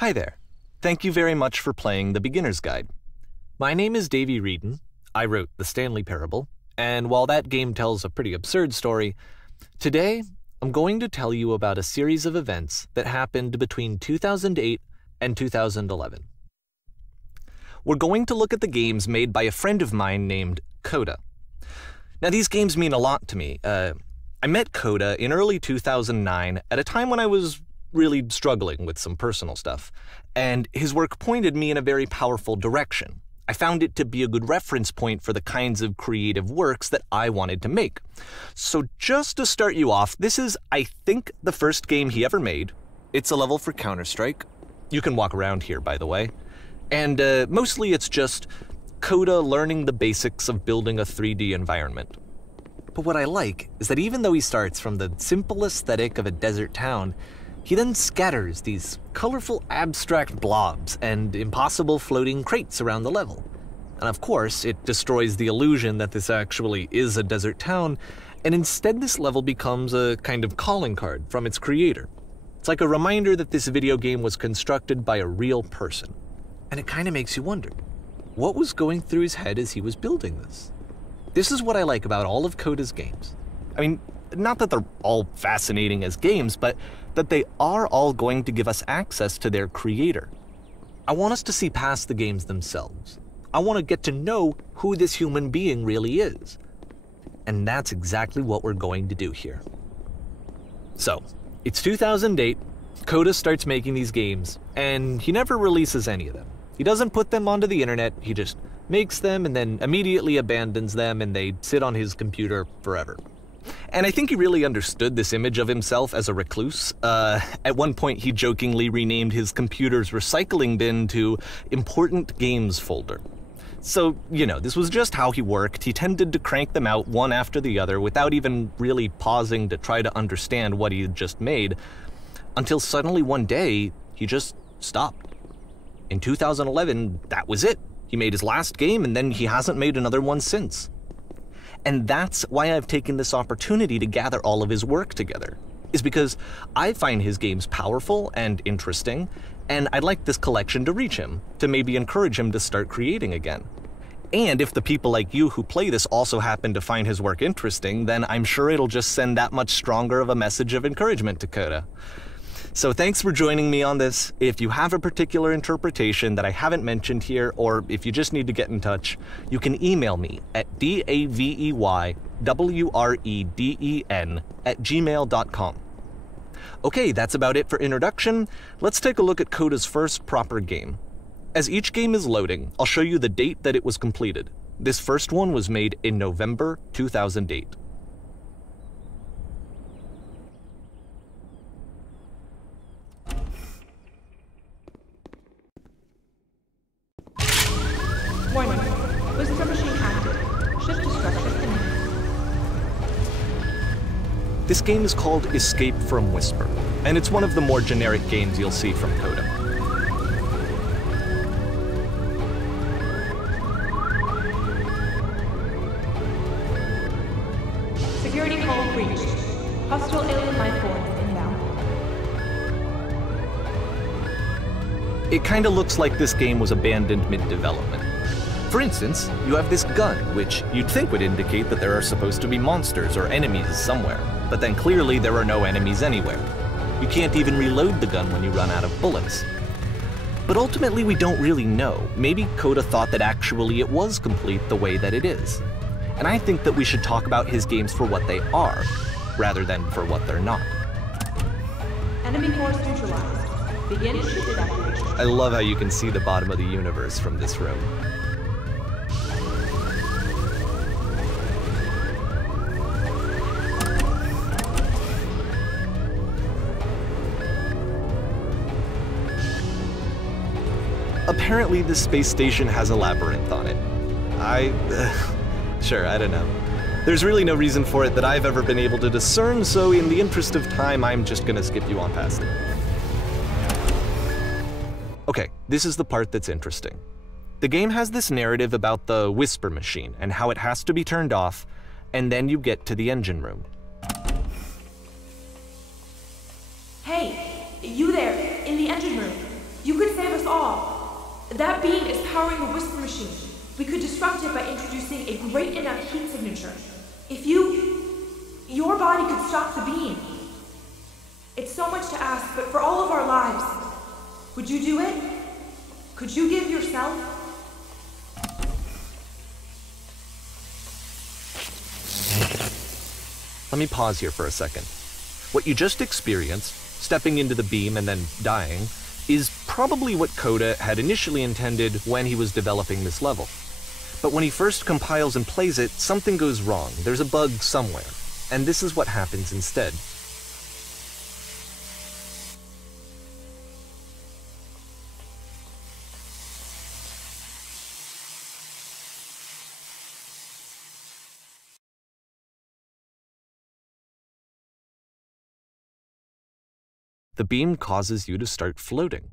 Hi there. Thank you very much for playing The Beginner's Guide. My name is Davey Wreden. I wrote The Stanley Parable, and while that game tells a pretty absurd story, today I'm going to tell you about a series of events that happened between 2008 and 2011. We're going to look at the games made by a friend of mine named Coda. Now, these games mean a lot to me. I met Coda in early 2009 at a time when I was really struggling with some personal stuff, and his work pointed me in a very powerful direction. I found it to be a good reference point for the kinds of creative works that I wanted to make. So just to start you off, this is, I think, the first game he ever made. It's a level for Counter-Strike. You can walk around here, by the way. And mostly it's just Coda learning the basics of building a 3D environment. But what I like is that even though he starts from the simple aesthetic of a desert town, he then scatters these colorful abstract blobs and impossible floating crates around the level. And of course, it destroys the illusion that this actually is a desert town, and instead this level becomes a kind of calling card from its creator. It's like a reminder that this video game was constructed by a real person. And it kind of makes you wonder, what was going through his head as he was building this? This is what I like about all of Coda's games. I mean, not that they're all fascinating as games, but that they are all going to give us access to their creator. I want us to see past the games themselves. I want to get to know who this human being really is. And that's exactly what we're going to do here. So, it's 2008, Coda starts making these games, and he never releases any of them. He doesn't put them onto the internet, he just makes them and then immediately abandons them, and they sit on his computer forever. And I think he really understood this image of himself as a recluse. At one point, he jokingly renamed his computer's recycling bin to Important Games Folder. So, you know, this was just how he worked. He tended to crank them out one after the other without even really pausing to try to understand what he had just made, until suddenly one day, he just stopped. In 2011, that was it. He made his last game, and then he hasn't made another one since. And that's why I've taken this opportunity to gather all of his work together, is because I find his games powerful and interesting, and I'd like this collection to reach him, to maybe encourage him to start creating again. And if the people like you who play this also happen to find his work interesting, then I'm sure it'll just send that much stronger of a message of encouragement to Coda. So thanks for joining me on this. If you have a particular interpretation that I haven't mentioned here, or if you just need to get in touch, you can email me at daveywreden@gmail.com. Okay, that's about it for introduction. Let's take a look at Coda's first proper game. As each game is loading, I'll show you the date that it was completed. This first one was made in November 2008. Warning. Whisper machine active. Shift to structure imminent. This game is called Escape from Whisper, and it's one of the more generic games you'll see from Coda. Security call breached. Hostile alien life forms inbound. It kinda looks like this game was abandoned mid-development. For instance, you have this gun, which you'd think would indicate that there are supposed to be monsters or enemies somewhere, but then clearly there are no enemies anywhere. You can't even reload the gun when you run out of bullets. But ultimately we don't really know. Maybe Coda thought that actually it was complete the way that it is. And I think that we should talk about his games for what they are, rather than for what they're not. Enemy force neutralized. Begin ship evacuation. I love how you can see the bottom of the universe from this room. Apparently, this space station has a labyrinth on it. Sure, I don't know. There's really no reason for it that I've ever been able to discern, so in the interest of time, I'm just gonna skip you on past it. Okay, this is the part that's interesting. The game has this narrative about the Whisper machine and how it has to be turned off, and then you get to the engine room. Hey, you there, in the engine room. You could save us all. That beam is powering the Whisper Machine. We could disrupt it by introducing a great enough heat signature. If your body could stop the beam. It's so much to ask, but for all of our lives, would you do it? Could you give yourself? Let me pause here for a second. What you just experienced, stepping into the beam and then dying, is probably what Coda had initially intended when he was developing this level. But when he first compiles and plays it, something goes wrong. There's a bug somewhere. And this is what happens instead. The beam causes you to start floating.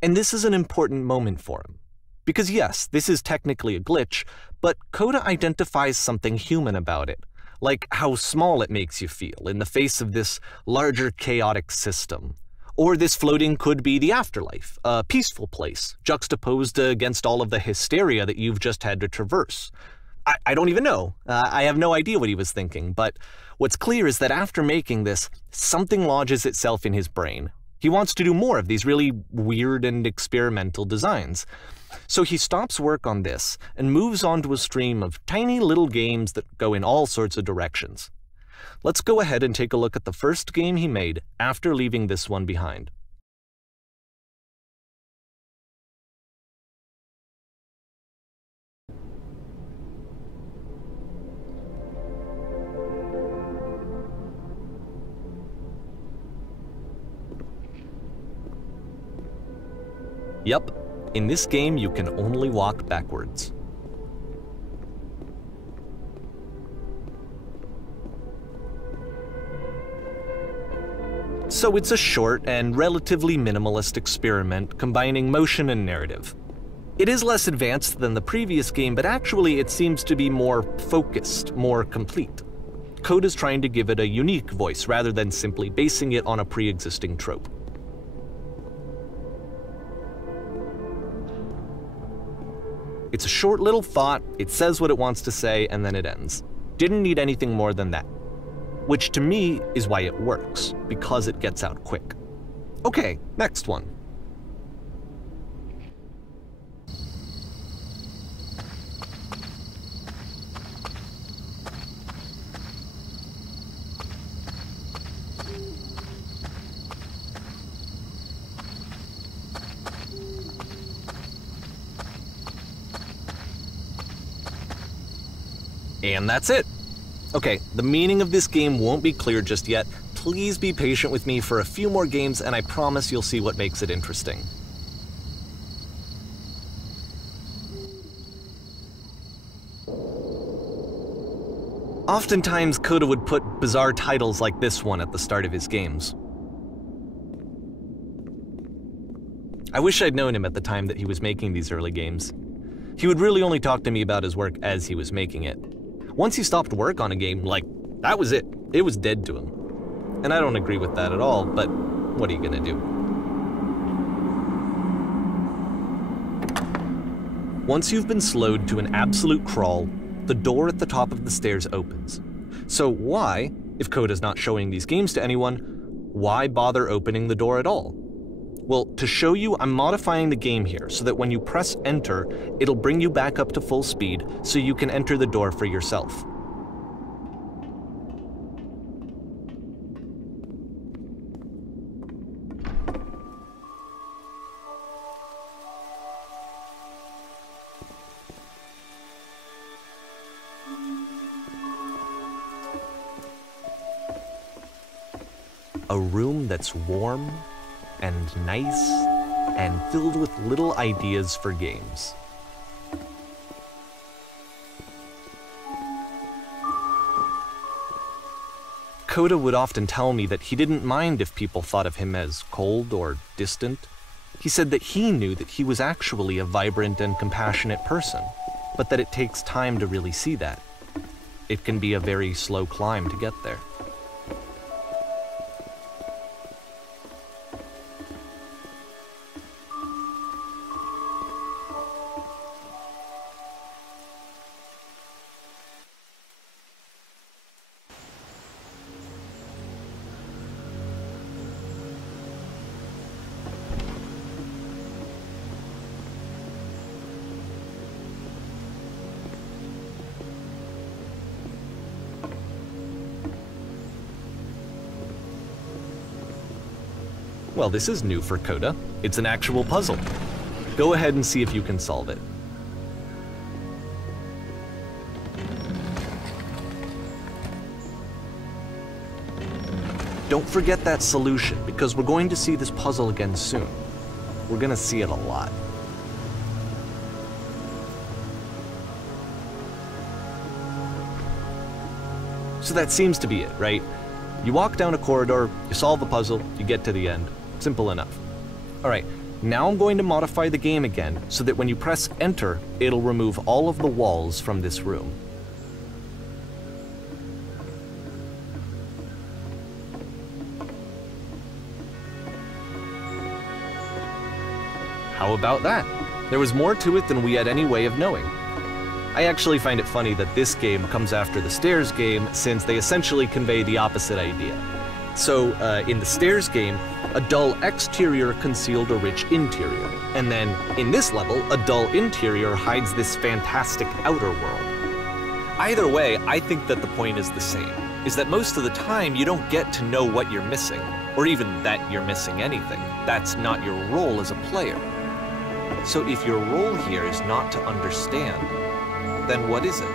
And this is an important moment for him. Because yes, this is technically a glitch, but Coda identifies something human about it, like how small it makes you feel in the face of this larger chaotic system. Or this floating could be the afterlife, a peaceful place, juxtaposed against all of the hysteria that you've just had to traverse. I don't even know. I have no idea what he was thinking, but what's clear is that after making this, something lodges itself in his brain. He wants to do more of these really weird and experimental designs. So he stops work on this and moves on to a stream of tiny little games that go in all sorts of directions. Let's go ahead and take a look at the first game he made after leaving this one behind. Yep, in this game you can only walk backwards. So it's a short and relatively minimalist experiment combining motion and narrative. It is less advanced than the previous game, but actually it seems to be more focused, more complete. Coda's trying to give it a unique voice rather than simply basing it on a pre-existing trope. It's a short little thought, it says what it wants to say, and then it ends. Didn't need anything more than that. Which to me is why it works, because it gets out quick. Okay, next one. And that's it. Okay, the meaning of this game won't be clear just yet. Please be patient with me for a few more games and I promise you'll see what makes it interesting. Oftentimes, Coda would put bizarre titles like this one at the start of his games. I wish I'd known him at the time that he was making these early games. He would really only talk to me about his work as he was making it. Once he stopped work on a game, like, that was it. It was dead to him. And I don't agree with that at all, but what are you gonna do? Once you've been slowed to an absolute crawl, the door at the top of the stairs opens. So why, if Coda's not showing these games to anyone, why bother opening the door at all? Well, to show you, I'm modifying the game here so that when you press enter, it'll bring you back up to full speed so you can enter the door for yourself. A room that's warm and nice and filled with little ideas for games. Coda would often tell me that he didn't mind if people thought of him as cold or distant. He said that he knew that he was actually a vibrant and compassionate person, but that it takes time to really see that. It can be a very slow climb to get there. Well, this is new for Coda. It's an actual puzzle. Go ahead and see if you can solve it. Don't forget that solution, because we're going to see this puzzle again soon. We're going to see it a lot. So that seems to be it, right? You walk down a corridor, you solve a puzzle, you get to the end. Simple enough. Alright, now I'm going to modify the game again so that when you press enter, it'll remove all of the walls from this room. How about that? There was more to it than we had any way of knowing. I actually find it funny that this game comes after the Stairs game, since they essentially convey the opposite idea. So, in the Stairs game, a dull exterior concealed a rich interior, and then, in this level, a dull interior hides this fantastic outer world. Either way, I think that the point is the same, is that most of the time you don't get to know what you're missing, or even that you're missing anything. That's not your role as a player. So if your role here is not to understand, then what is it?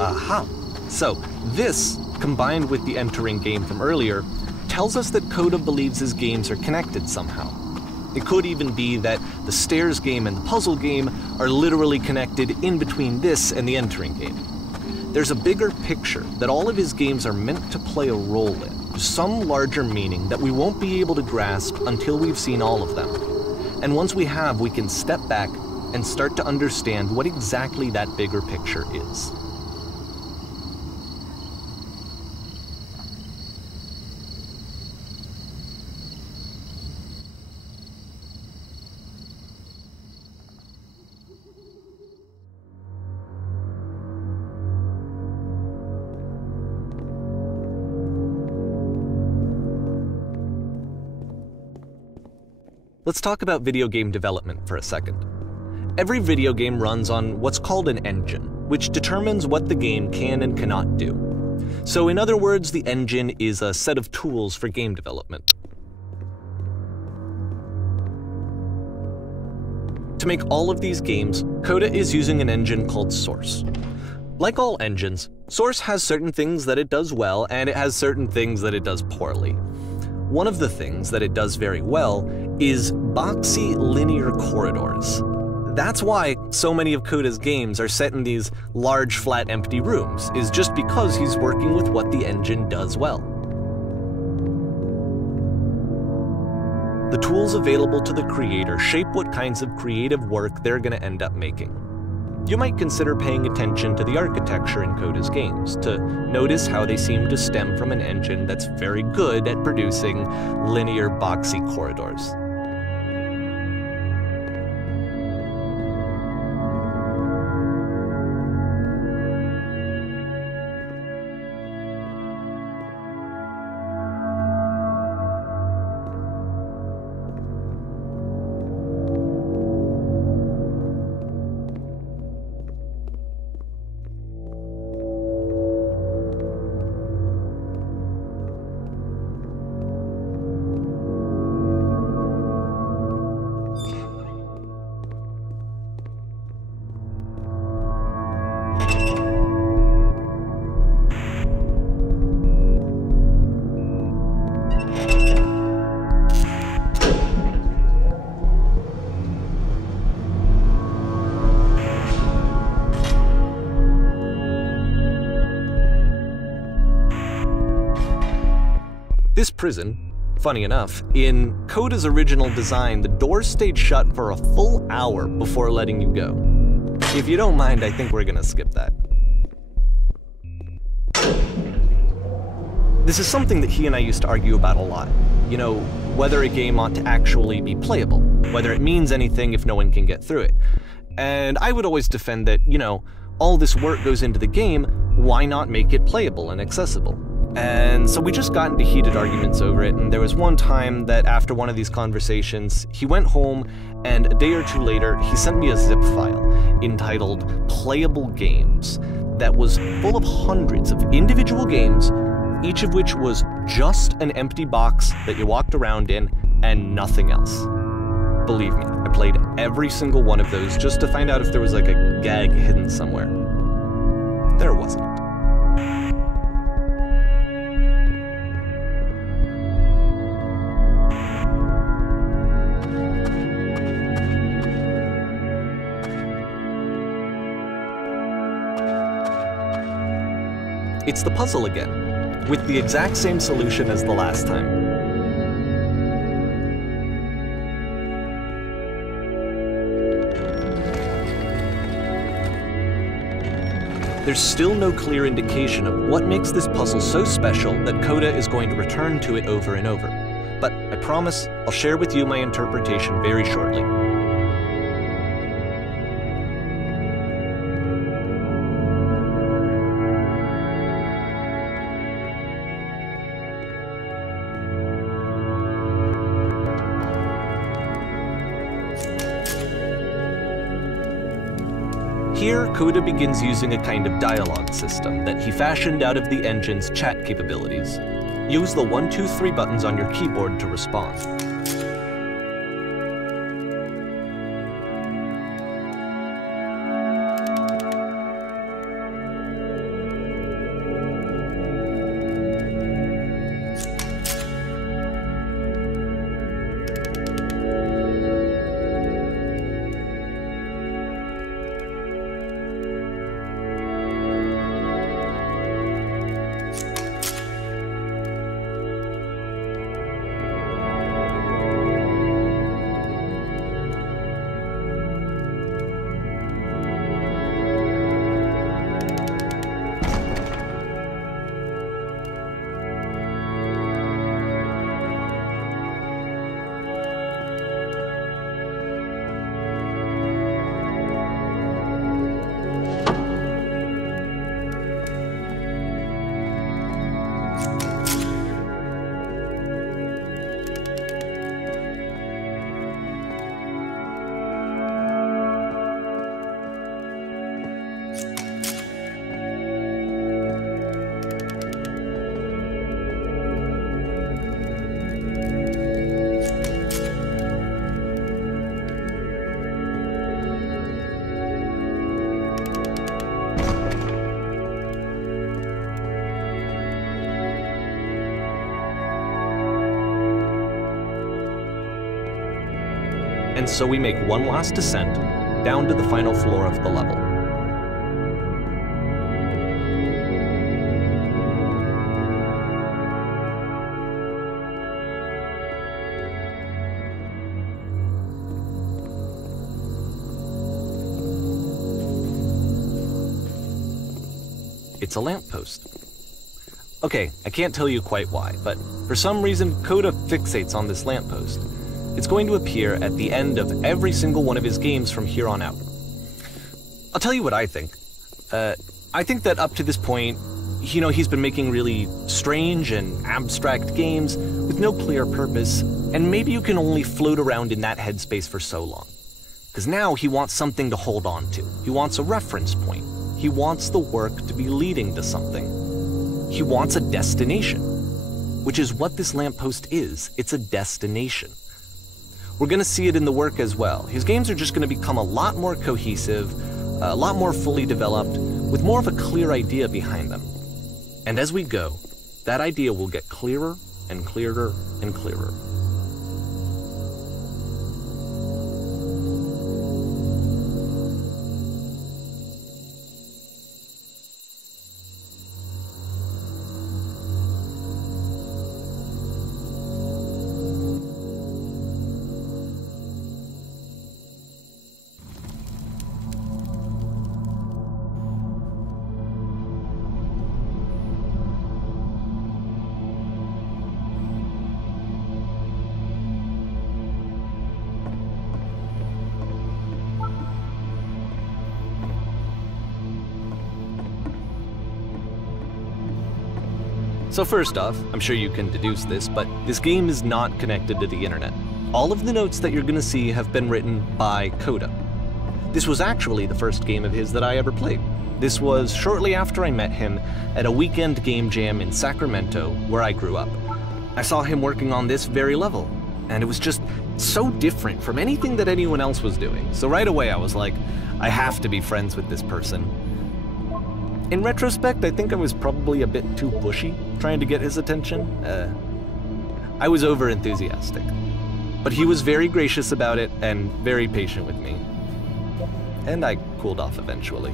Aha! So, this, combined with the entering game from earlier, tells us that Coda believes his games are connected somehow. It could even be that the Stairs game and the puzzle game are literally connected in between this and the entering game. There's a bigger picture that all of his games are meant to play a role in, some larger meaning that we won't be able to grasp until we've seen all of them. And once we have, we can step back and start to understand what exactly that bigger picture is. Let's talk about video game development for a second. Every video game runs on what's called an engine, which determines what the game can and cannot do. So in other words, the engine is a set of tools for game development. To make all of these games, Coda is using an engine called Source. Like all engines, Source has certain things that it does well, and it has certain things that it does poorly. One of the things that it does very well is boxy linear corridors. That's why so many of Coda's games are set in these large, flat, empty rooms, is just because he's working with what the engine does well. The tools available to the creator shape what kinds of creative work they're going to end up making. You might consider paying attention to the architecture in Coda's games, to notice how they seem to stem from an engine that's very good at producing linear, boxy corridors. This prison, funny enough, in Coda's original design, the doors stayed shut for a full hour before letting you go. If you don't mind, I think we're gonna skip that. This is something that he and I used to argue about a lot. You know, whether a game ought to actually be playable, whether it means anything if no one can get through it. And I would always defend that, you know, all this work goes into the game, why not make it playable and accessible? And so we just got into heated arguments over it, and there was one time that after one of these conversations, he went home, and a day or two later, he sent me a zip file entitled Playable Games that was full of hundreds of individual games, each of which was just an empty box that you walked around in and nothing else. Believe me, I played every single one of those just to find out if there was like a gag hidden somewhere. There wasn't. It's the puzzle again, with the exact same solution as the last time. There's still no clear indication of what makes this puzzle so special that Coda is going to return to it over and over. But I promise I'll share with you my interpretation very shortly. Here, Coda begins using a kind of dialogue system that he fashioned out of the engine's chat capabilities. Use the 1, 2, 3 buttons on your keyboard to respond. And so we make one last descent down to the final floor of the level. It's a lamppost. Okay, I can't tell you quite why, but for some reason Coda fixates on this lamppost. It's going to appear at the end of every single one of his games from here on out. I'll tell you what I think. I think that up to this point, he's been making really strange and abstract games with no clear purpose, and maybe you can only float around in that headspace for so long. Because now he wants something to hold on to. He wants a reference point. He wants the work to be leading to something. He wants a destination, which is what this lamppost is. It's a destination. We're going to see it in the work as well. His games are just going to become a lot more cohesive, a lot more fully developed, with more of a clear idea behind them. And as we go, that idea will get clearer and clearer and clearer. So first off, I'm sure you can deduce this, but this game is not connected to the internet. All of the notes that you're gonna see have been written by Coda. This was actually the first game of his that I ever played. This was shortly after I met him at a weekend game jam in Sacramento, where I grew up. I saw him working on this very level, and it was just so different from anything that anyone else was doing. So right away I was like, I have to be friends with this person. In retrospect, I think I was probably a bit too pushy, trying to get his attention. I was over-enthusiastic. But he was very gracious about it and very patient with me. And I cooled off eventually.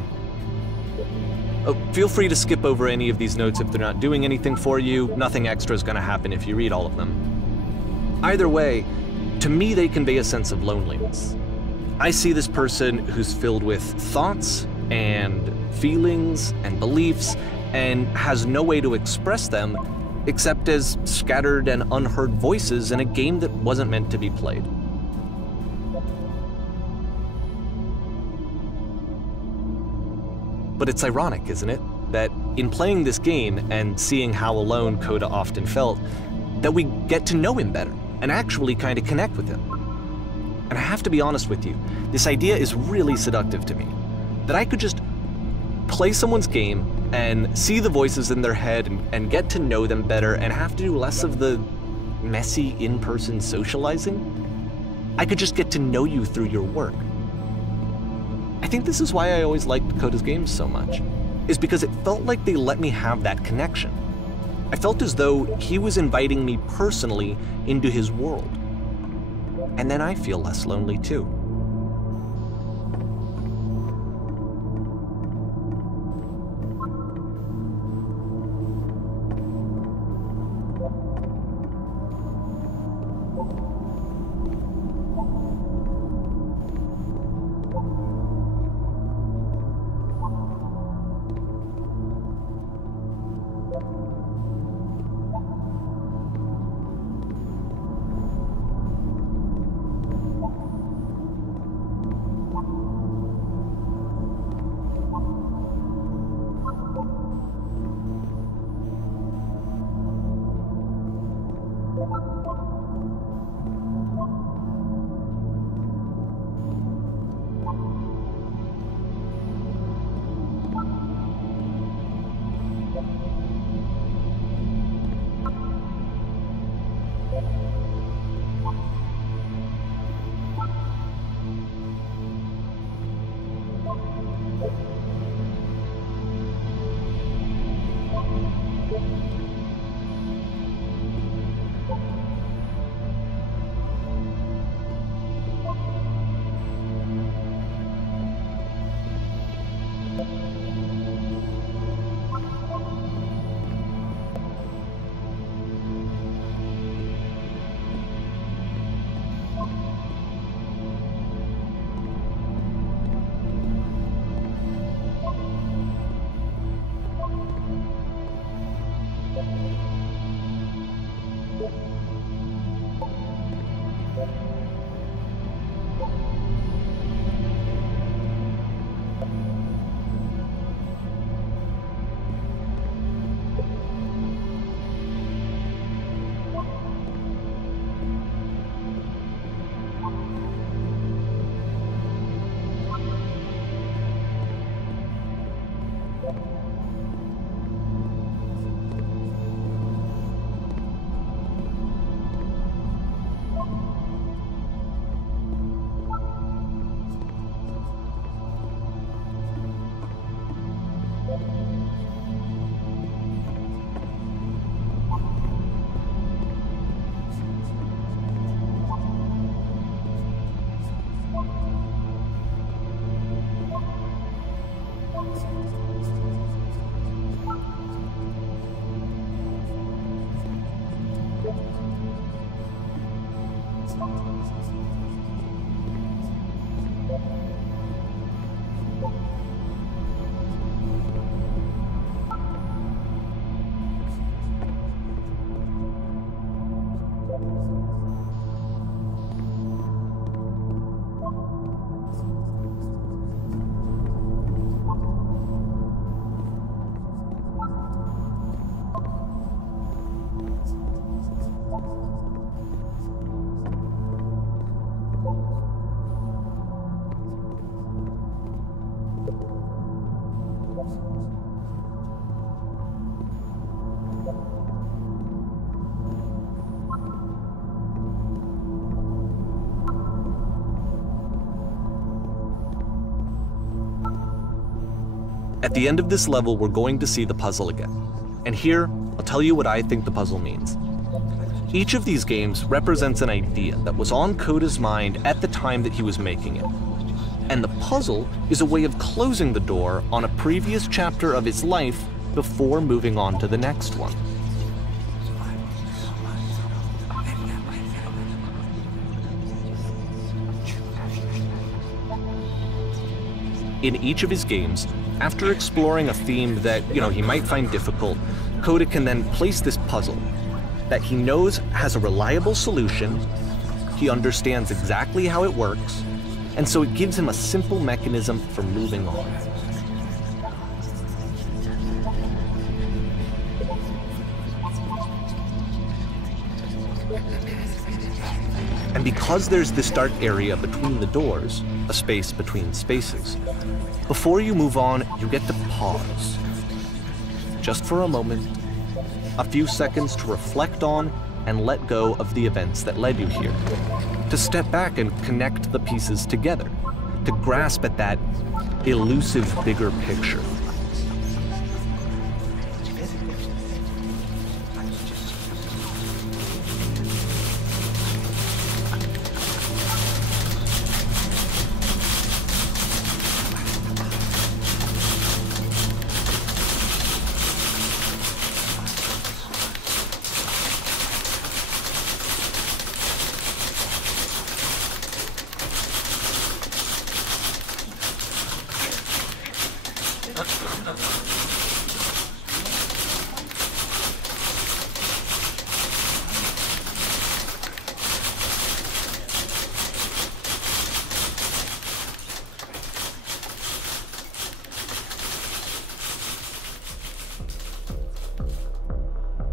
Oh, feel free to skip over any of these notes if they're not doing anything for you. Nothing extra is going to happen if you read all of them. Either way, to me they convey a sense of loneliness. I see this person who's filled with thoughts and feelings and beliefs and has no way to express them except as scattered and unheard voices in a game that wasn't meant to be played. But it's ironic, isn't it, that in playing this game and seeing how alone Coda often felt, that we get to know him better and actually kind of connect with him. And I have to be honest with you, this idea is really seductive to me. That I could just play someone's game and see the voices in their head and get to know them better and have to do less of the messy in-person socializing. I could just get to know you through your work. I think this is why I always liked Coda's games so much, is because it felt like they let me have that connection. I felt as though he was inviting me personally into his world. And then I feel less lonely too. At the end of this level, we're going to see the puzzle again. And here, I'll tell you what I think the puzzle means. Each of these games represents an idea that was on Coda's mind at the time that he was making it. And the puzzle is a way of closing the door on a previous chapter of his life before moving on to the next one. In each of his games, after exploring a theme that, he might find difficult, Coda can then place this puzzle that he knows has a reliable solution, he understands exactly how it works, and so it gives him a simple mechanism for moving on. And because there's this dark area between the doors, a space between spaces, before you move on, you get to pause. Just for a moment, a few seconds to reflect on and let go of the events that led you here. To step back and connect the pieces together. To grasp at that elusive bigger picture.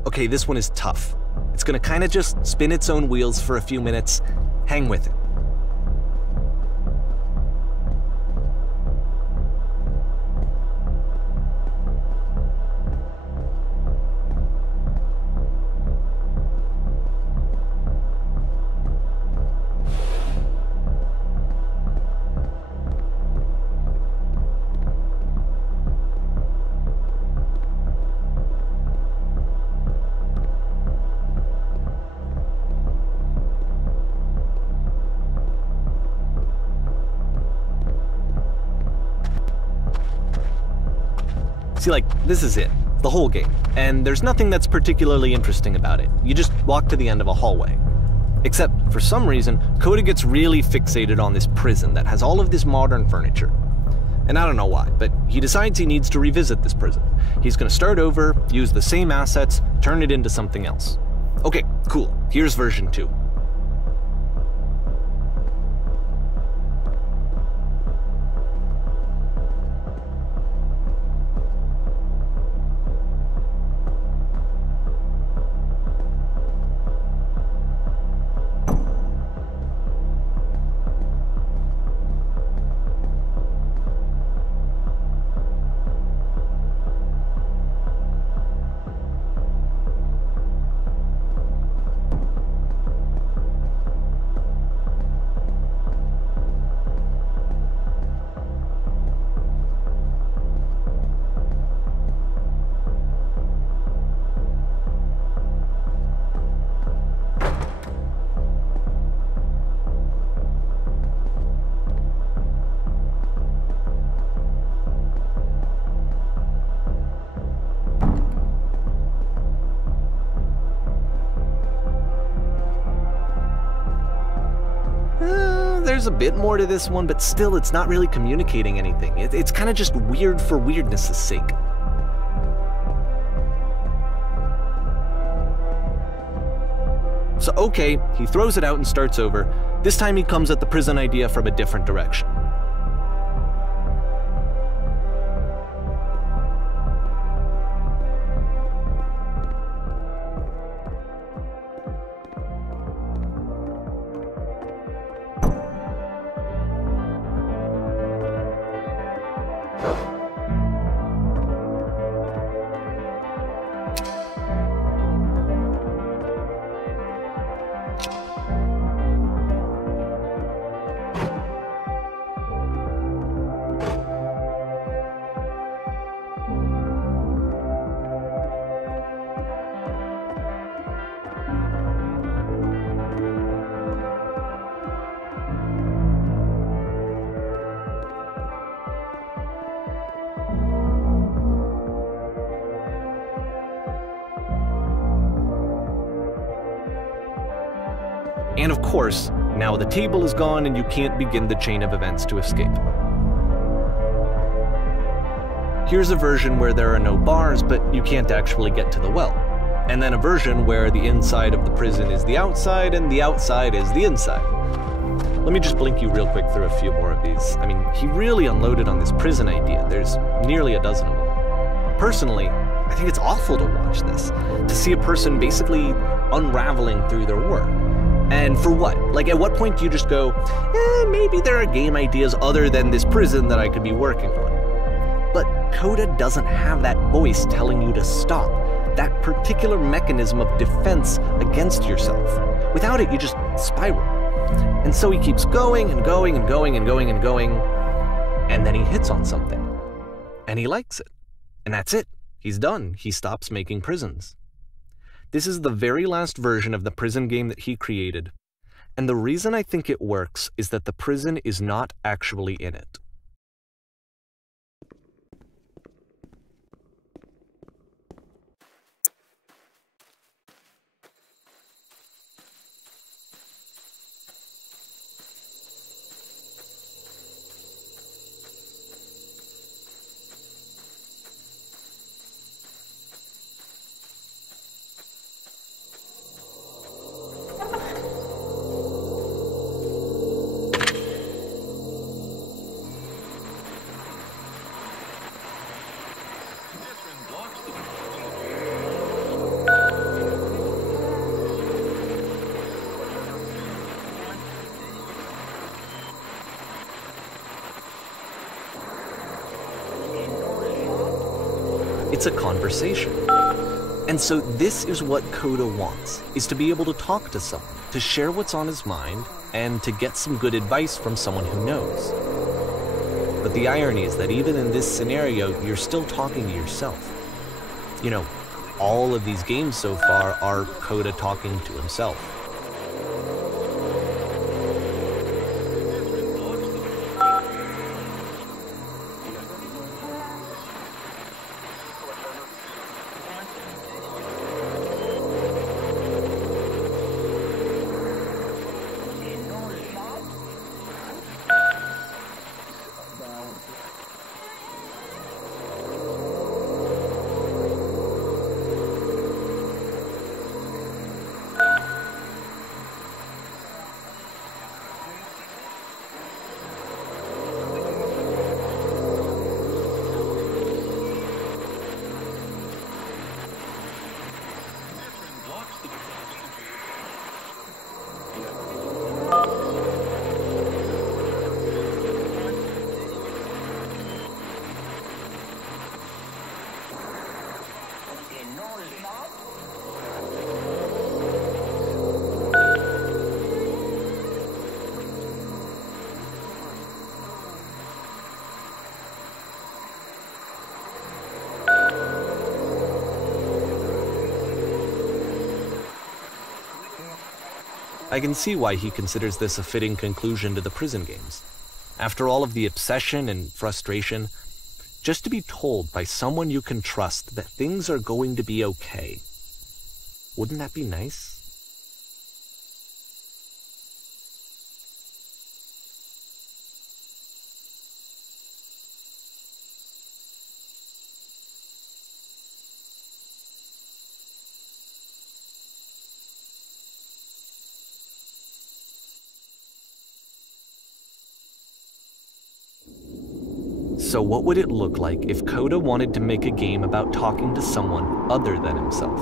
Okay, this one is tough. It's gonna kind of just spin its own wheels for a few minutes. Hang with it. See, this is it, the whole game, and there's nothing that's particularly interesting about it. You just walk to the end of a hallway. Except, for some reason, Coda gets really fixated on this prison that has all of this modern furniture. And I don't know why, but he decides he needs to revisit this prison. He's gonna start over, use the same assets, turn it into something else. Okay, cool, here's version 2. There's a bit more to this one, but still it's not really communicating anything. It's kind of just weird for weirdness' sake. So okay, he throws it out and starts over. This time he comes at the prison idea from a different direction. And of course, now the table is gone and you can't begin the chain of events to escape. Here's a version where there are no bars, but you can't actually get to the well. And then a version where the inside of the prison is the outside and the outside is the inside. Let me just blink you real quick through a few more of these. I mean, he really unloaded on this prison idea. There's nearly a dozen of them. Personally, I think it's awful to watch this, to see a person basically unraveling through their work. And for what? Like, at what point do you just go, maybe there are game ideas other than this prison that I could be working on? But Coda doesn't have that voice telling you to stop, that particular mechanism of defense against yourself. Without it, you just spiral. And so he keeps going and going and going and going and going, and then he hits on something. And he likes it. And that's it. He's done. He stops making prisons. This is the very last version of the prison game that he created. And the reason I think it works is that the prison is not actually in it. It's a conversation. And so this is what Coda wants, is to be able to talk to someone, to share what's on his mind, and to get some good advice from someone who knows. But the irony is that even in this scenario, you're still talking to yourself. You know, all of these games so far are Coda talking to himself. I can see why he considers this a fitting conclusion to the prison games. After all of the obsession and frustration, just to be told by someone you can trust that things are going to be okay. Wouldn't that be nice? So what would it look like if Coda wanted to make a game about talking to someone other than himself?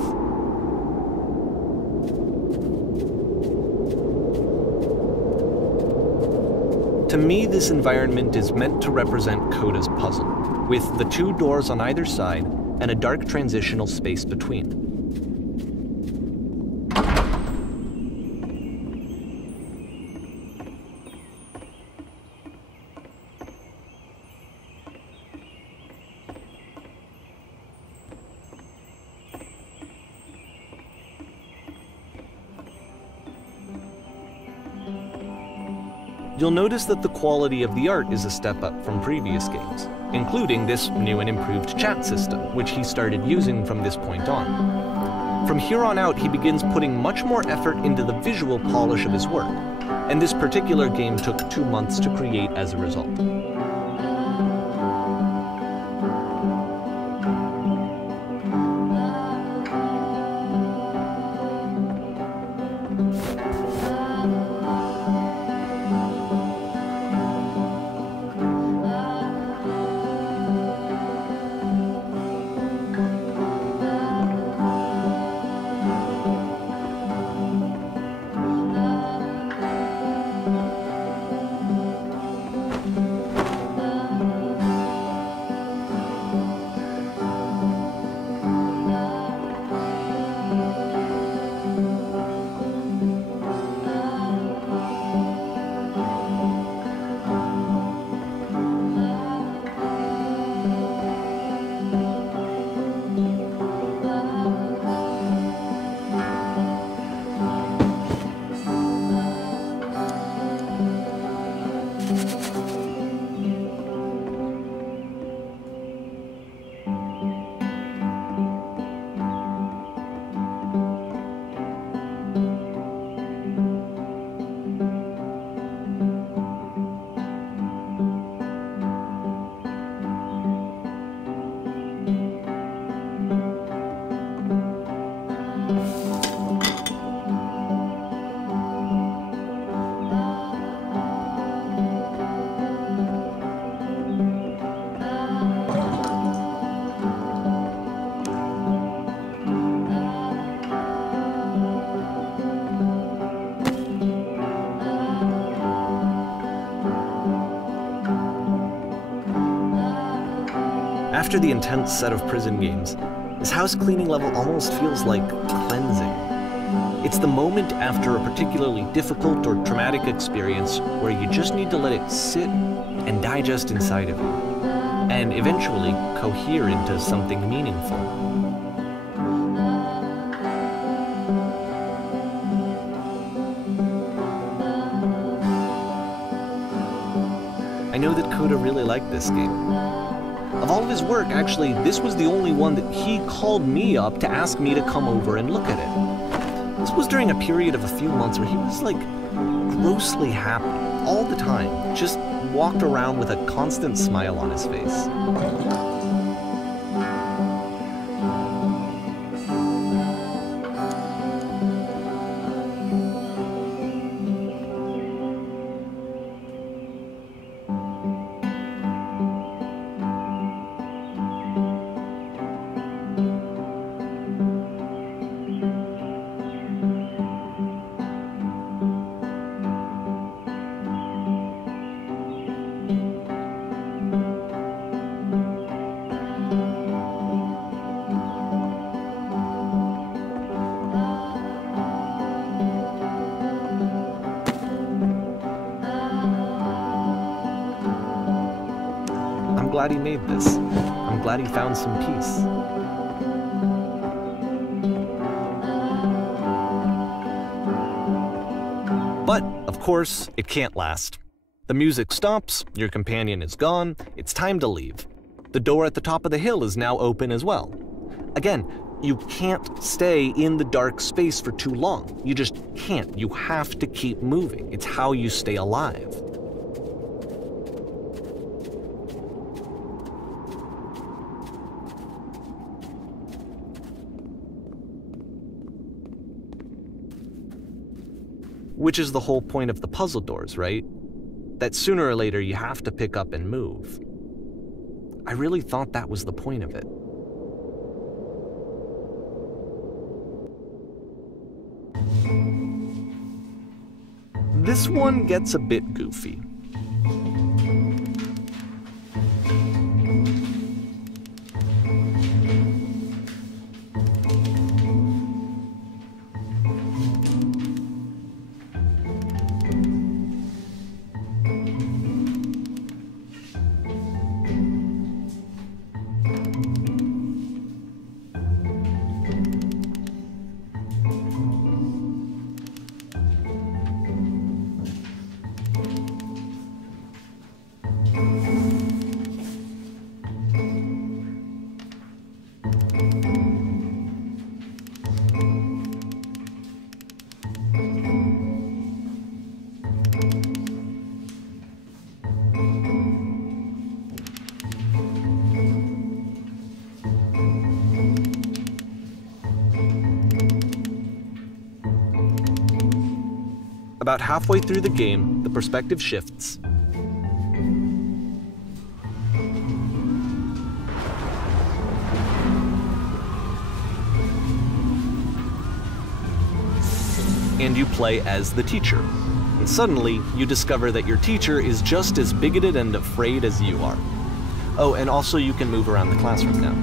To me, this environment is meant to represent Coda's puzzle, with the two doors on either side and a dark transitional space between. You'll notice that the quality of the art is a step up from previous games, including this new and improved chat system, which he started using from this point on. From here on out, he begins putting much more effort into the visual polish of his work, and this particular game took 2 months to create as a result. After the intense set of prison games, this house cleaning level almost feels like cleansing. It's the moment after a particularly difficult or traumatic experience where you just need to let it sit and digest inside of you, and eventually cohere into something meaningful. I know that Coda really liked this game. Of all of his work, actually, this was the only one that he called me up to ask me to come over and look at it. This was during a period of a few months where he was like grossly happy all the time, just walked around with a constant smile on his face. I'm glad he made this. I'm glad he found some peace. But, of course, it can't last. The music stops, your companion is gone, it's time to leave. The door at the top of the hill is now open as well. Again, you can't stay in the dark space for too long. You just can't. You have to keep moving. It's how you stay alive. Which is the whole point of the puzzle doors, right? That sooner or later you have to pick up and move. I really thought that was the point of it. This one gets a bit goofy. About halfway through the game, the perspective shifts. And you play as the teacher. And suddenly, you discover that your teacher is just as bigoted and afraid as you are. Oh, and also you can move around the classroom now.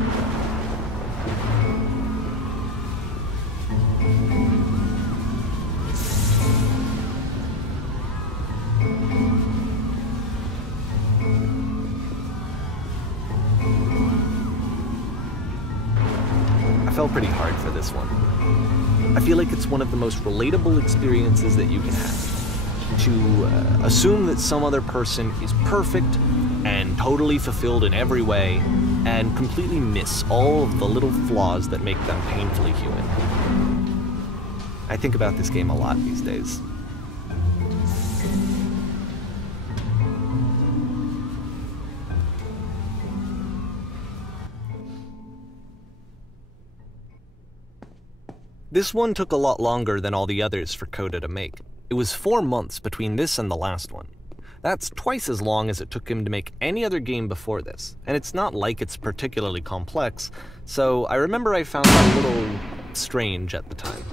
I fell pretty hard for this one. I feel like it's one of the most relatable experiences that you can have. To assume that some other person is perfect and totally fulfilled in every way, and completely miss all of the little flaws that make them painfully human. I think about this game a lot these days. This one took a lot longer than all the others for Coda to make. It was 4 months between this and the last one. That's twice as long as it took him to make any other game before this, and it's not like it's particularly complex, so I remember I found that a little strange at the time.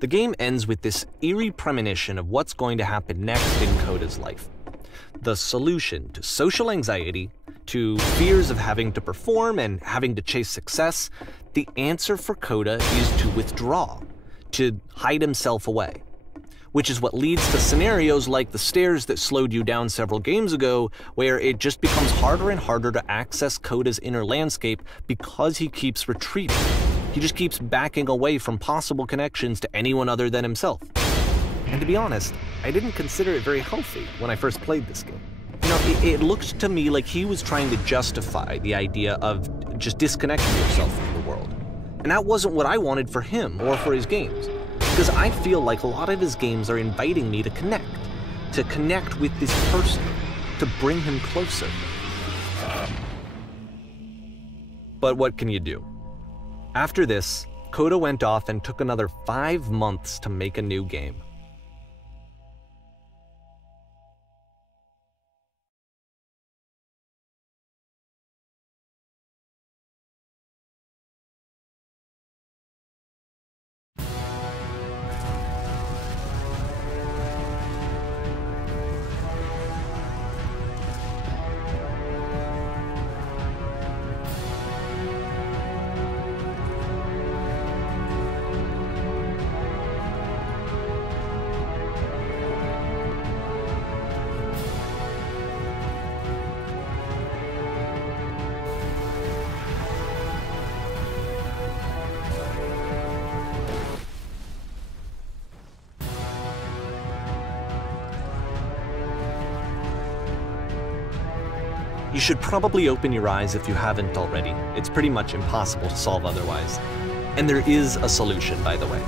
The game ends with this eerie premonition of what's going to happen next in Coda's life. The solution to social anxiety, to fears of having to perform and having to chase success, the answer for Coda is to withdraw, to hide himself away. Which is what leads to scenarios like the stairs that slowed you down several games ago, where it just becomes harder and harder to access Coda's inner landscape because he keeps retreating. He just keeps backing away from possible connections to anyone other than himself. And to be honest, I didn't consider it very healthy when I first played this game. You know, it looked to me like he was trying to justify the idea of just disconnecting yourself from the world. And that wasn't what I wanted for him or for his games. Because I feel like a lot of his games are inviting me to connect with this person, to bring him closer. But what can you do? After this, Coda went off and took another 5 months to make a new game. You should probably open your eyes if you haven't already. It's pretty much impossible to solve otherwise. And there is a solution, by the way.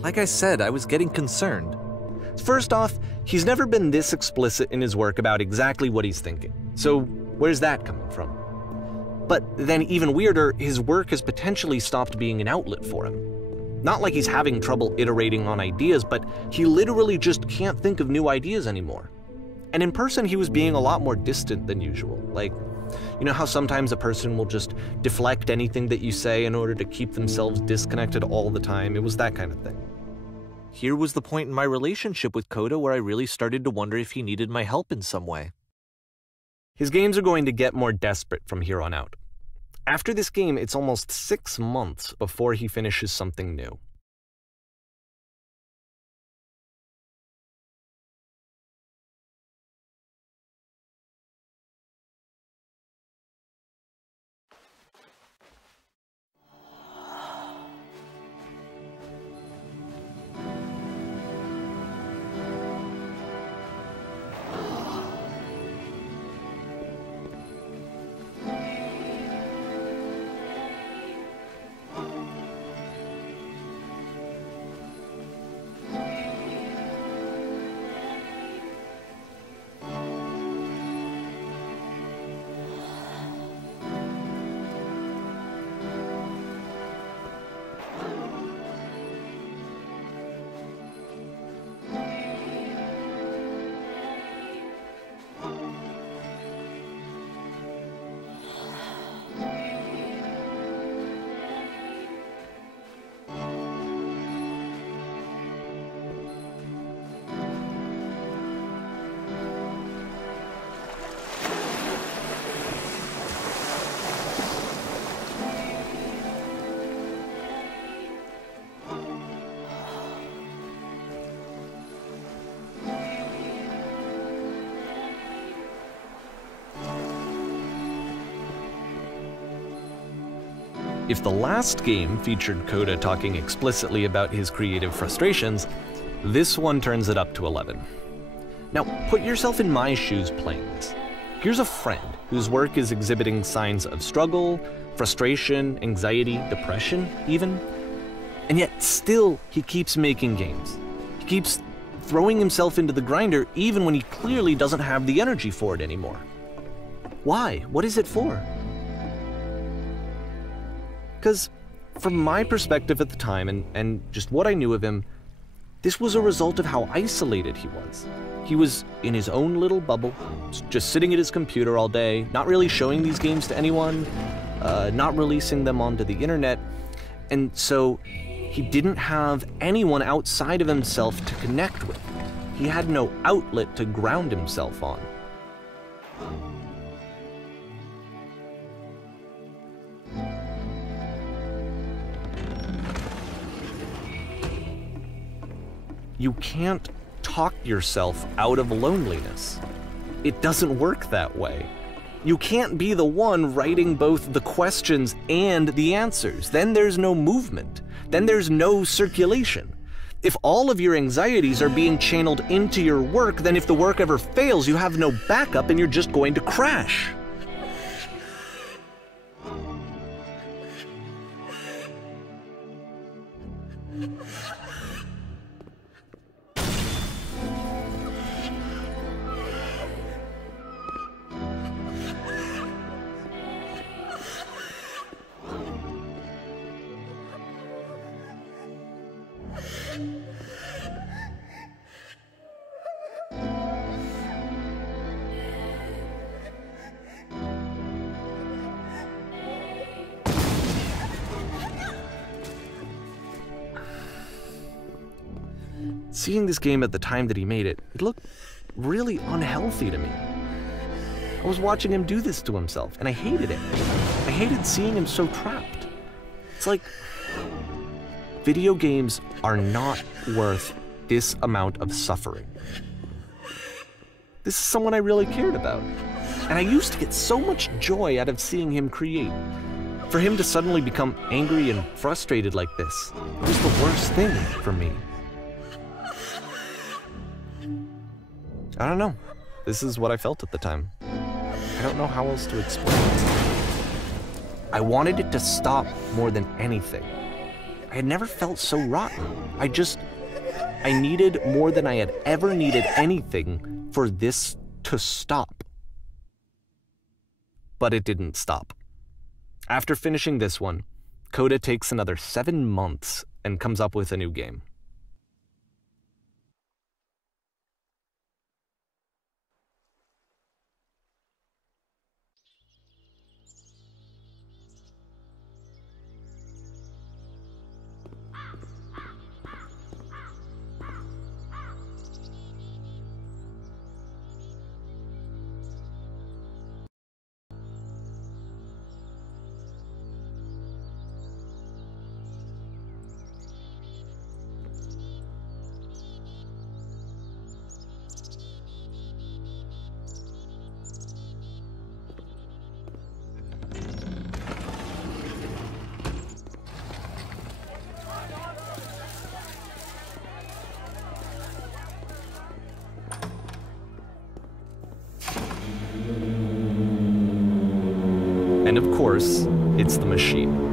Like I said, I was getting concerned. First off, he's never been this explicit in his work about exactly what he's thinking. So where's that coming from? But then even weirder, his work has potentially stopped being an outlet for him. Not like he's having trouble iterating on ideas, but he literally just can't think of new ideas anymore. And in person, he was being a lot more distant than usual. Like, you know how sometimes a person will just deflect anything that you say in order to keep themselves disconnected all the time? It was that kind of thing. Here was the point in my relationship with Coda where I really started to wonder if he needed my help in some way. His games are going to get more desperate from here on out. After this game, it's almost 6 months before he finishes something new. If the last game featured Coda talking explicitly about his creative frustrations, this one turns it up to 11. Now, put yourself in my shoes playing this. Here's a friend whose work is exhibiting signs of struggle, frustration, anxiety, depression, even. And yet, still, he keeps making games. He keeps throwing himself into the grinder even when he clearly doesn't have the energy for it anymore. Why? What is it for? Because from my perspective at the time, and just what I knew of him, this was a result of how isolated he was. He was in his own little bubble, just sitting at his computer all day, not really showing these games to anyone, not releasing them onto the internet, and so he didn't have anyone outside of himself to connect with. He had no outlet to ground himself on. You can't talk yourself out of loneliness. It doesn't work that way. You can't be the one writing both the questions and the answers. Then there's no movement. Then there's no circulation. If all of your anxieties are being channeled into your work, then if the work ever fails, you have no backup and you're just going to crash. Seeing this game at the time that he made it, it looked really unhealthy to me. I was watching him do this to himself, and I hated it. I hated seeing him so trapped. It's like, video games are not worth this amount of suffering. This is someone I really cared about, and I used to get so much joy out of seeing him create. For him to suddenly become angry and frustrated like this was the worst thing for me. I don't know. This is what I felt at the time. I don't know how else to explain it. I wanted it to stop more than anything. I had never felt so rotten. I needed more than I had ever needed anything for this to stop. But it didn't stop. After finishing this one, Coda takes another 7 months and comes up with a new game. And of course, it's the machine.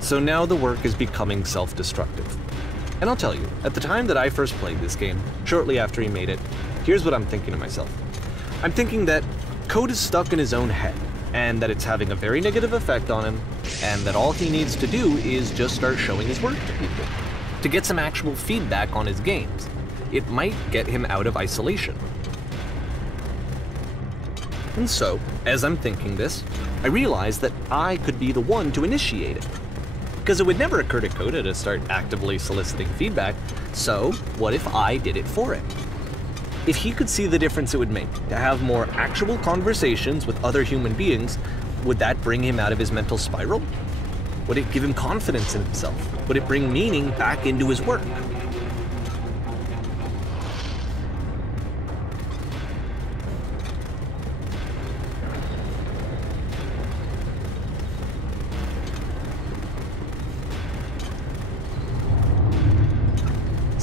So now the work is becoming self-destructive. And I'll tell you, at the time that I first played this game, shortly after he made it, here's what I'm thinking to myself. I'm thinking that Code is stuck in his own head, and that it's having a very negative effect on him, and that all he needs to do is just start showing his work to people, to get some actual feedback on his games. It might get him out of isolation. And so, as I'm thinking this, I realize that I could be the one to initiate it. Because it would never occur to Coda to start actively soliciting feedback, so what if I did it for him? If he could see the difference it would make to have more actual conversations with other human beings, would that bring him out of his mental spiral? Would it give him confidence in himself? Would it bring meaning back into his work?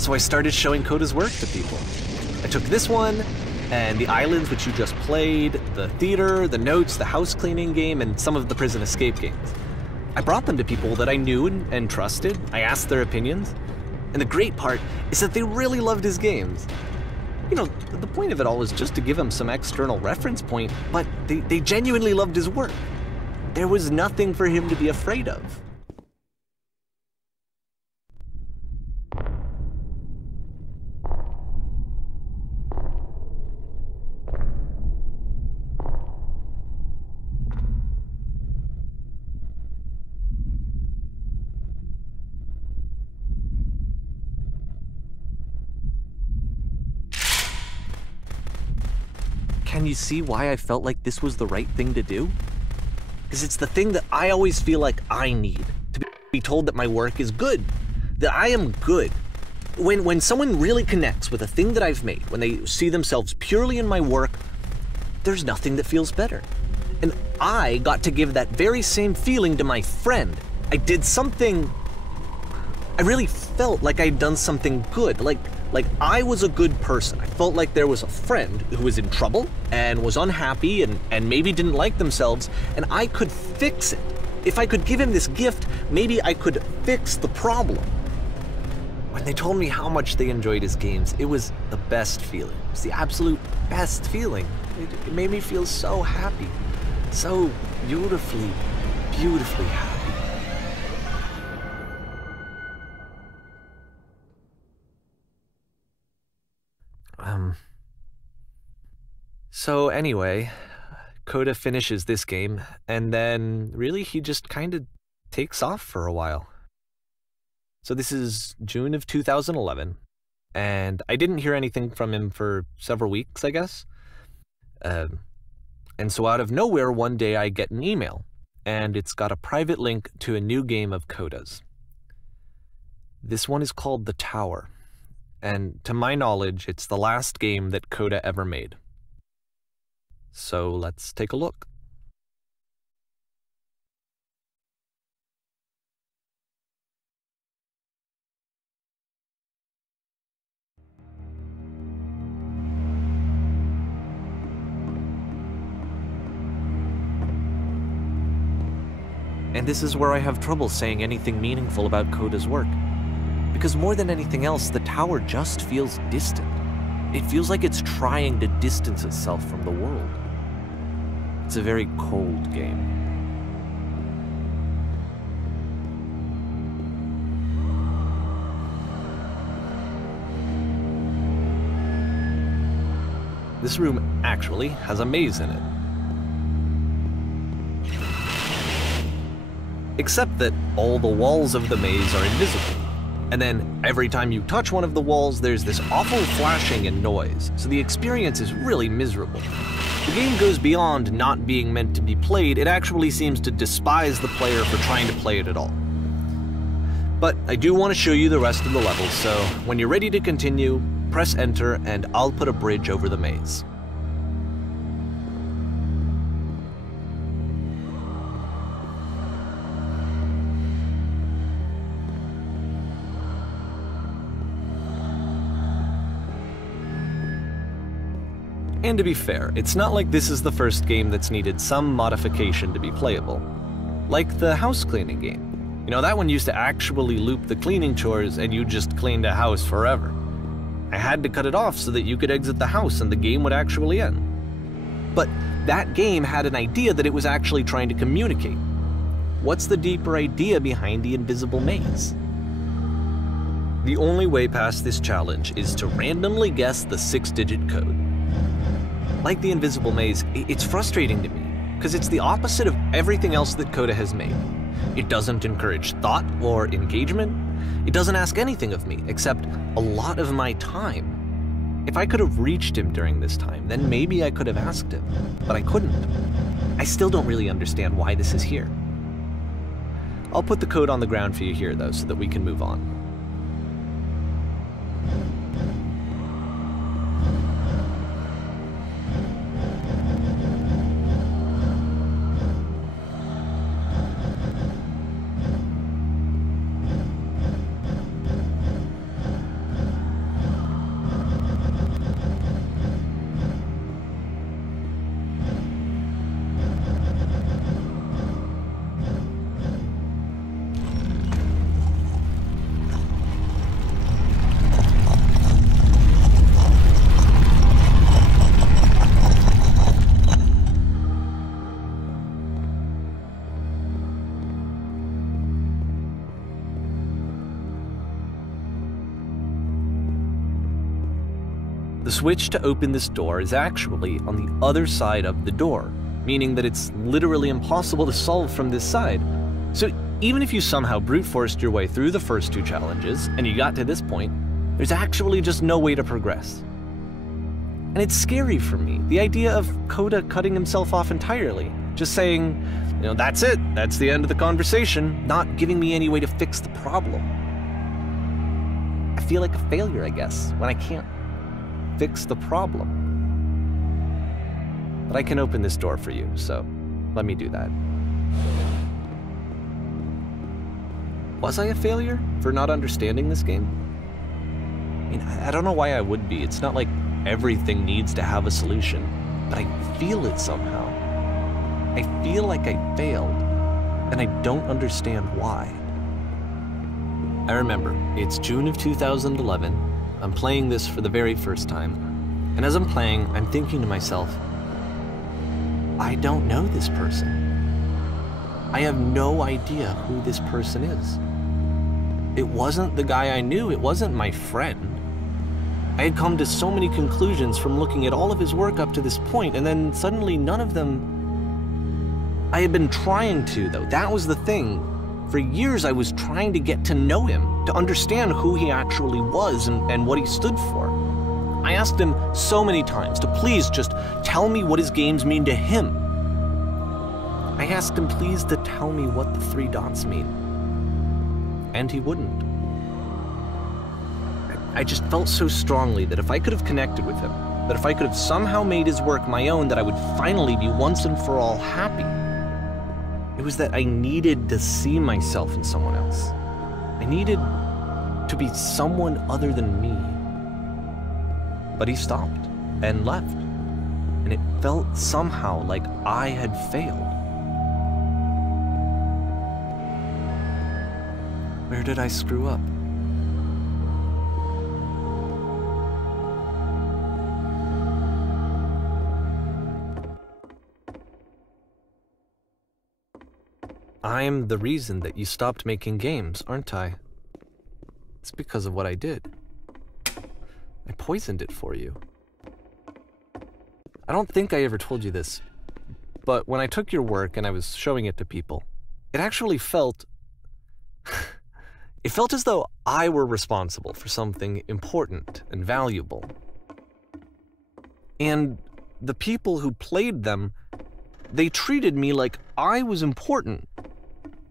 So I started showing Coda's work to people. I took this one, and the islands which you just played, the theater, the notes, the house cleaning game, and some of the prison escape games. I brought them to people that I knew and trusted. I asked their opinions. And the great part is that they really loved his games. You know, the point of it all was just to give him some external reference point, but they genuinely loved his work. There was nothing for him to be afraid of. Can you see why I felt like this was the right thing to do? Because it's the thing that I always feel like I need, to be told that my work is good, that I am good. When someone really connects with a thing that I've made, when they see themselves purely in my work, there's nothing that feels better. And I got to give that very same feeling to my friend. I did something, I really felt like I'd done something good, like I was a good person. I felt like there was a friend who was in trouble and was unhappy and maybe didn't like themselves, and I could fix it. If I could give him this gift, maybe I could fix the problem. When they told me how much they enjoyed his games, it was the best feeling. It was the absolute best feeling. It made me feel so happy, so beautifully, beautifully happy. So anyway, Coda finishes this game, and then really he just kind of takes off for a while. So this is June of 2011, and I didn't hear anything from him for several weeks, I guess. And so out of nowhere, one day I get an email, and it's got a private link to a new game of Coda's. This one is called The Tower, and to my knowledge, it's the last game that Coda ever made. So let's take a look. And this is where I have trouble saying anything meaningful about Coda's work. Because more than anything else, The Tower just feels distant. It feels like it's trying to distance itself from the world. It's a very cold game. This room actually has a maze in it. Except that all the walls of the maze are invisible. And then every time you touch one of the walls, there's this awful flashing and noise, so the experience is really miserable. The game goes beyond not being meant to be played, it actually seems to despise the player for trying to play it at all. But I do want to show you the rest of the levels, so when you're ready to continue, press enter and I'll put a bridge over the maze. And to be fair, it's not like this is the first game that's needed some modification to be playable. Like the house cleaning game. You know, that one used to actually loop the cleaning chores and you just cleaned a house forever. I had to cut it off so that you could exit the house and the game would actually end. But that game had an idea that it was actually trying to communicate. What's the deeper idea behind the invisible maze? The only way past this challenge is to randomly guess the 6-digit code. Like the invisible maze, it's frustrating to me, because it's the opposite of everything else that Coda has made. It doesn't encourage thought or engagement. It doesn't ask anything of me, except a lot of my time. If I could have reached him during this time, then maybe I could have asked him, but I couldn't. I still don't really understand why this is here. I'll put the code on the ground for you here, though, so that we can move on. The switch to open this door is actually on the other side of the door, meaning that it's literally impossible to solve from this side. So even if you somehow brute forced your way through the first 2 challenges and you got to this point, there's actually just no way to progress. And it's scary for me, the idea of Kota cutting himself off entirely, just saying, that's it, that's the end of the conversation, not giving me any way to fix the problem. I feel like a failure, I guess, when I can't fix the problem. But I can open this door for you, so let me do that. Was I a failure for not understanding this game? I don't know why I would be. It's not like everything needs to have a solution, but I feel it somehow. I feel like I failed, and I don't understand why. I remember, it's June of 2011. I'm playing this for the very first time, and as I'm playing, I'm thinking to myself, I don't know this person. I have no idea who this person is. It wasn't the guy I knew, it wasn't my friend. I had come to so many conclusions from looking at all of his work up to this point, and then suddenly none of them... I had been trying to, though. That was the thing. For years I was trying to get to know him, to understand who he actually was and what he stood for. I asked him so many times to please just tell me what his games mean to him. I asked him please to tell me what the 3 dots mean. And he wouldn't. I just felt so strongly that if I could have connected with him, that if I could have somehow made his work my own, that I would finally be once and for all happy. It was that I needed to see myself in someone else. I needed to be someone other than me. But he stopped and left, and it felt somehow like I had failed. Where did I screw up? I'm the reason that you stopped making games, aren't I? It's because of what I did. I poisoned it for you. I don't think I ever told you this, but when I took your work and I was showing it to people, it actually felt... it felt as though I were responsible for something important and valuable. And the people who played them, they treated me like I was important.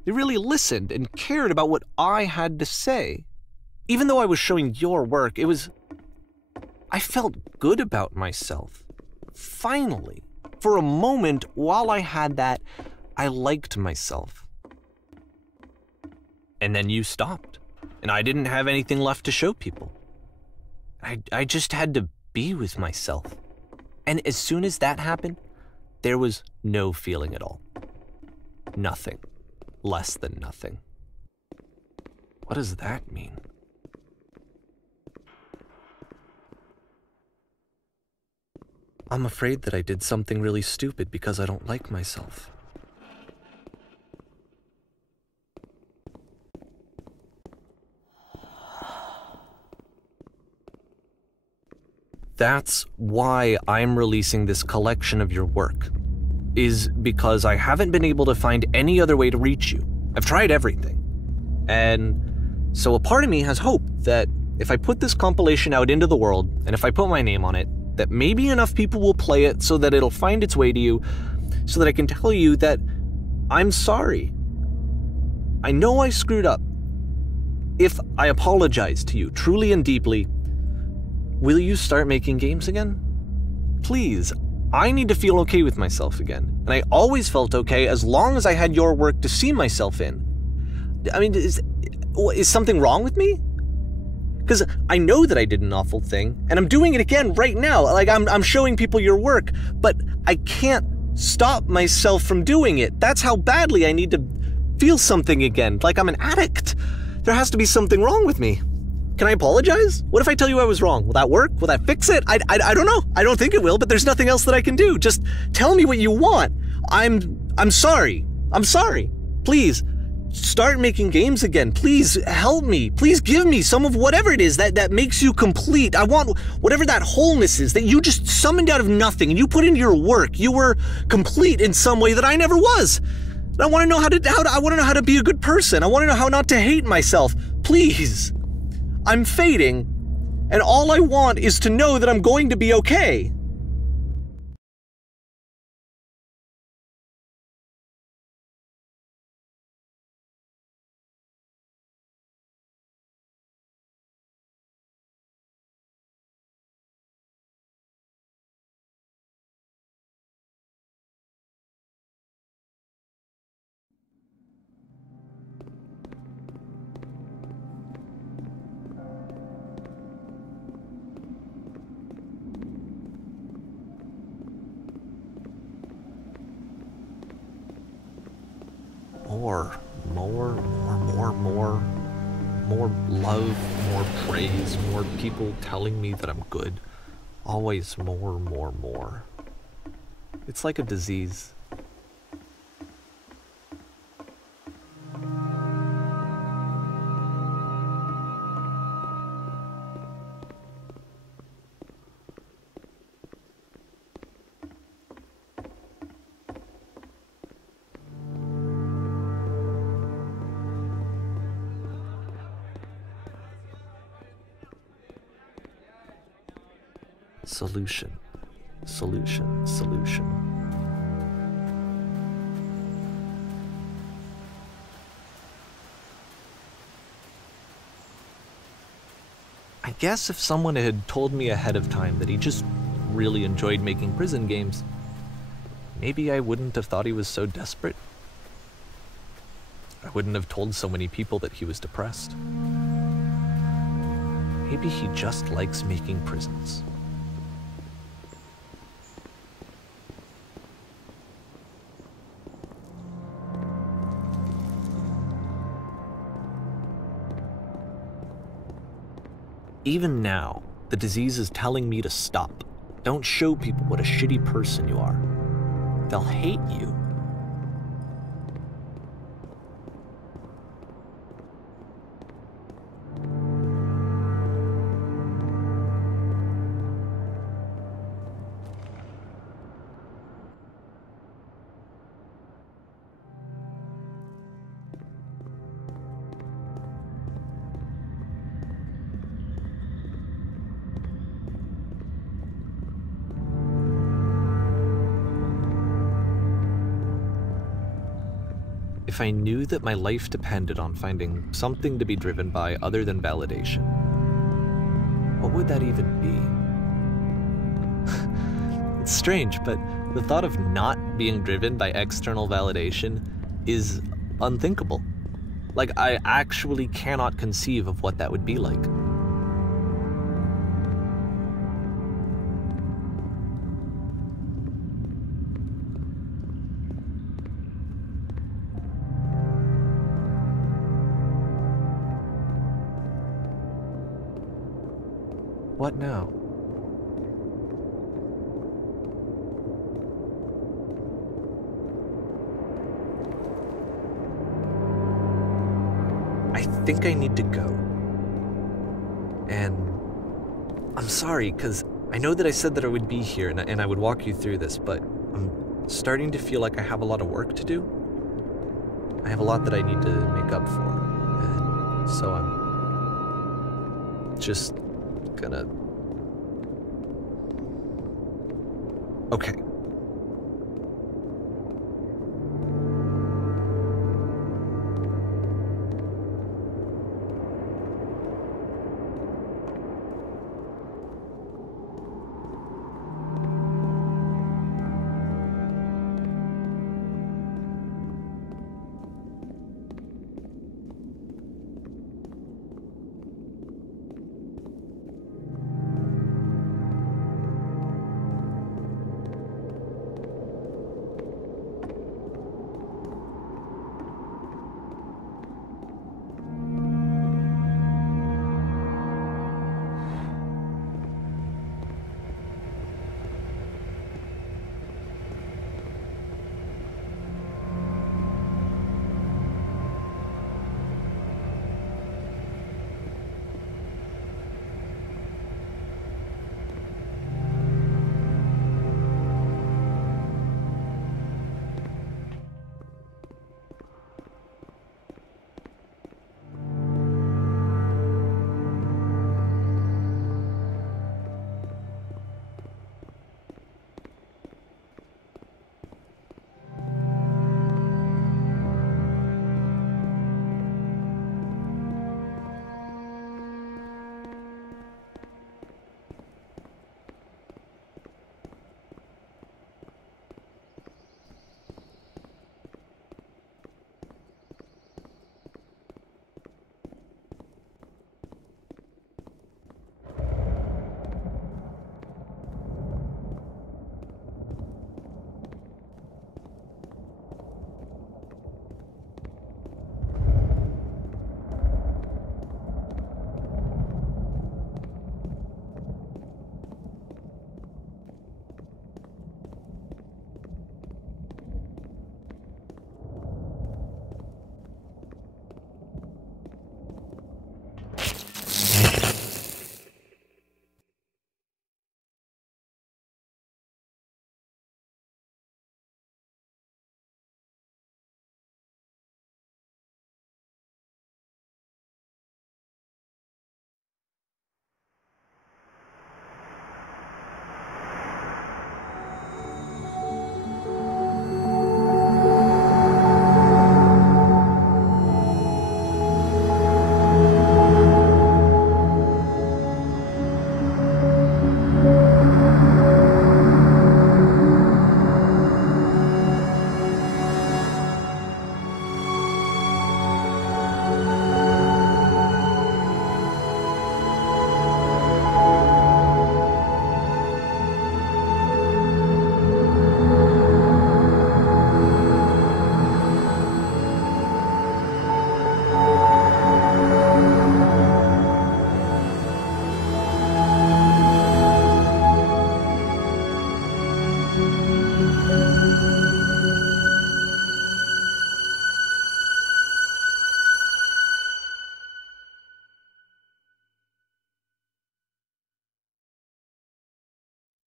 They really listened and cared about what I had to say. Even though I was showing your work, I felt good about myself. Finally. For a moment, while I had that, I liked myself. And then you stopped, and I didn't have anything left to show people. I just had to be with myself. And as soon as that happened, there was no feeling at all. Nothing. Less than nothing. What does that mean? I'm afraid that I did something really stupid because I don't like myself. That's why I'm releasing this collection of your work. Is because I haven't been able to find any other way to reach you. I've tried everything. And so a part of me has hope that if I put this compilation out into the world, and if I put my name on it, that maybe enough people will play it so that it'll find its way to you, so that I can tell you that I'm sorry. I know I screwed up. If I apologize to you truly and deeply, will you start making games again? Please. I need to feel okay with myself again, and I always felt okay as long as I had your work to see myself in. I mean, is something wrong with me? Because I know that I did an awful thing, and I'm doing it again right now. Like, I'm showing people your work, but I can't stop myself from doing it. That's how badly I need to feel something again, like I'm an addict. There has to be something wrong with me. Can I apologize? What if I tell you I was wrong? Will that work? Will that fix it? I don't know. I don't think it will, but there's nothing else that I can do. Just tell me what you want. I'm sorry. I'm sorry. Please, start making games again. Please help me. Please give me some of whatever it is that makes you complete. I want whatever that wholeness is that you just summoned out of nothing and you put into your work. You were complete in some way that I never was. I want to know I want to know how to be a good person. I want to know how not to hate myself. Please. I'm fading, and all I want is to know that I'm going to be okay. More love, more praise, more people telling me that I'm good. Always more. It's like a disease. Solution. I guess if someone had told me ahead of time that he just really enjoyed making prison games, maybe I wouldn't have thought he was so desperate. I wouldn't have told so many people that he was depressed. Maybe he just likes making prisons. Even now, the disease is telling me to stop. Don't show people what a shitty person you are. They'll hate you. If I knew that my life depended on finding something to be driven by other than validation, what would that even be? It's strange, but the thought of not being driven by external validation is unthinkable. Like, I actually cannot conceive of what that would be like. What now? I think I need to go. And I'm sorry, because I know that I said that I would be here and I would walk you through this, but I'm starting to feel like I have a lot of work to do. I have a lot that I need to make up for. And so I'm just gonna... Okay.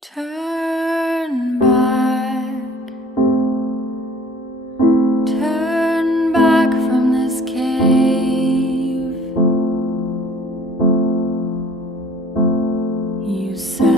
Turn back from this cave. You said